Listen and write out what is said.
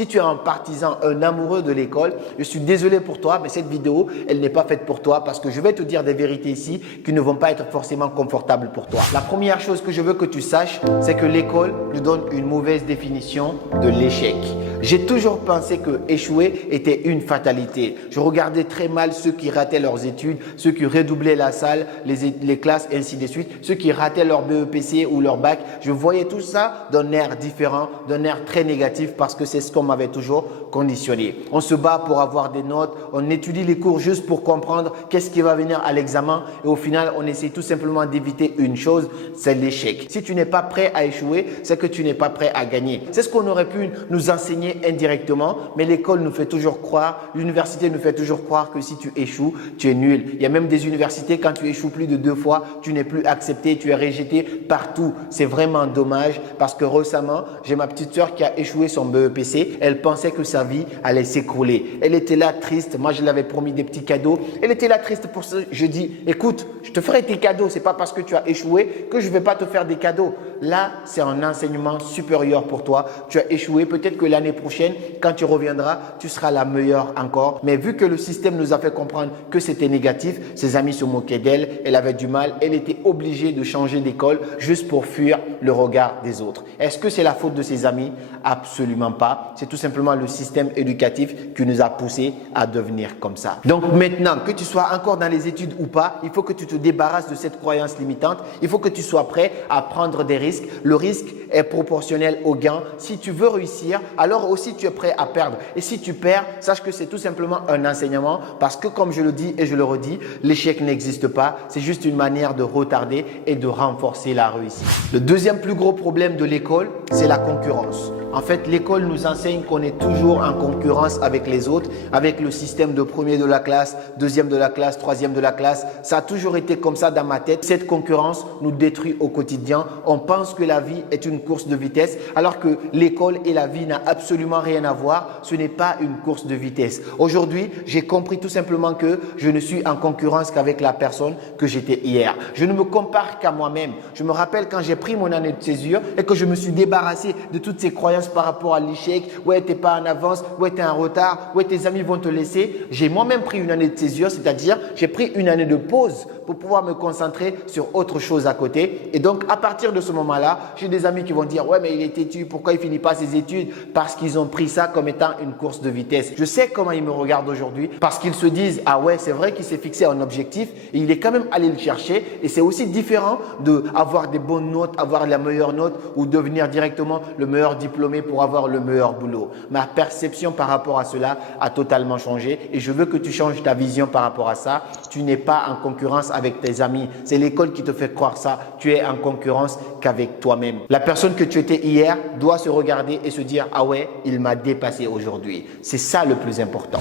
Si tu es un partisan, un amoureux de l'école, je suis désolé pour toi, mais cette vidéo, elle n'est pas faite pour toi parce que je vais te dire des vérités ici qui ne vont pas être forcément confortables pour toi. La première chose que je veux que tu saches, c'est que l'école nous donne une mauvaise définition de l'échec. J'ai toujours pensé que échouer était une fatalité. Je regardais très mal ceux qui rataient leurs études, ceux qui redoublaient la salle, les classes, ainsi de suite, ceux qui rataient leur BEPC ou leur bac. Je voyais tout ça d'un air différent, d'un air très négatif parce que c'est ce qu'on m'avait toujours conditionné. On se bat pour avoir des notes, on étudie les cours juste pour comprendre qu'est-ce qui va venir à l'examen et au final, on essaie tout simplement d'éviter une chose, c'est l'échec. Si tu n'es pas prêt à échouer, c'est que tu n'es pas prêt à gagner. C'est ce qu'on aurait pu nous enseigner indirectement, mais l'école nous fait toujours croire, l'université nous fait toujours croire que si tu échoues, tu es nul. Il y a même des universités, quand tu échoues plus de 2 fois, tu n'es plus accepté, tu es rejeté partout. C'est vraiment dommage parce que récemment, j'ai ma petite soeur qui a échoué son BEPC. Elle pensait que sa vie allait s'écrouler. Elle était là triste. Moi, je lui avais promis des petits cadeaux. Elle était là triste pour ça. Je dis, écoute, je te ferai tes cadeaux. C'est pas parce que tu as échoué que je ne vais pas te faire des cadeaux. Là, c'est un enseignement supérieur pour toi. Tu as échoué. Peut-être que l'année prochaine, quand tu reviendras, tu seras la meilleure encore. Mais vu que le système nous a fait comprendre que c'était négatif, ses amis se moquaient d'elle. Elle avait du mal. Elle était obligée de changer d'école juste pour fuir le regard des autres. Est-ce que c'est la faute de ses amis? Absolument pas. C'est tout simplement le système éducatif qui nous a poussés à devenir comme ça. Donc maintenant, que tu sois encore dans les études ou pas, il faut que tu te débarrasses de cette croyance limitante. Il faut que tu sois prêt à prendre des risques. Le risque est proportionnel au gain. Si tu veux réussir, alors aussi tu es prêt à perdre. Et si tu perds, sache que c'est tout simplement un enseignement parce que comme je le dis et je le redis, l'échec n'existe pas. C'est juste une manière de retarder et de renforcer la réussite. Le deuxième plus gros problème de l'école, c'est la concurrence. En fait, l'école nous enseigne qu'on est toujours en concurrence avec les autres, avec le système de premier de la classe, deuxième de la classe, troisième de la classe. Ça a toujours été comme ça dans ma tête. Cette concurrence nous détruit au quotidien. On pense que la vie est une course de vitesse, alors que l'école et la vie n'ont absolument rien à voir. Ce n'est pas une course de vitesse. Aujourd'hui, j'ai compris tout simplement que je ne suis en concurrence qu'avec la personne que j'étais hier. Je ne me compare qu'à moi-même. Je me rappelle quand j'ai pris mon année de césure et que je me suis débarrassé de toutes ces croyances par rapport à l'échec, ouais, t'es pas en avance, ouais, t'es en retard, ouais, tes amis vont te laisser. J'ai moi-même pris une année de césure, c'est-à-dire j'ai pris une année de pause pour pouvoir me concentrer sur autre chose à côté. Et donc, à partir de ce moment-là, j'ai des amis qui vont dire, ouais, mais il est têtu, pourquoi il finit pas ses études? Parce qu'ils ont pris ça comme étant une course de vitesse. Je sais comment ils me regardent aujourd'hui parce qu'ils se disent, ah ouais, c'est vrai qu'il s'est fixé un objectif et il est quand même allé le chercher. Et c'est aussi différent d'avoir des bonnes notes, avoir la meilleure note ou devenir directement le meilleur diplômé pour avoir le meilleur boulot. Ma perception par rapport à cela a totalement changé et je veux que tu changes ta vision par rapport à ça. Tu n'es pas en concurrence avec tes amis. C'est l'école qui te fait croire ça. Tu es en concurrence qu'avec toi-même. La personne que tu étais hier doit se regarder et se dire, ah ouais, il m'a dépassé aujourd'hui. C'est ça le plus important.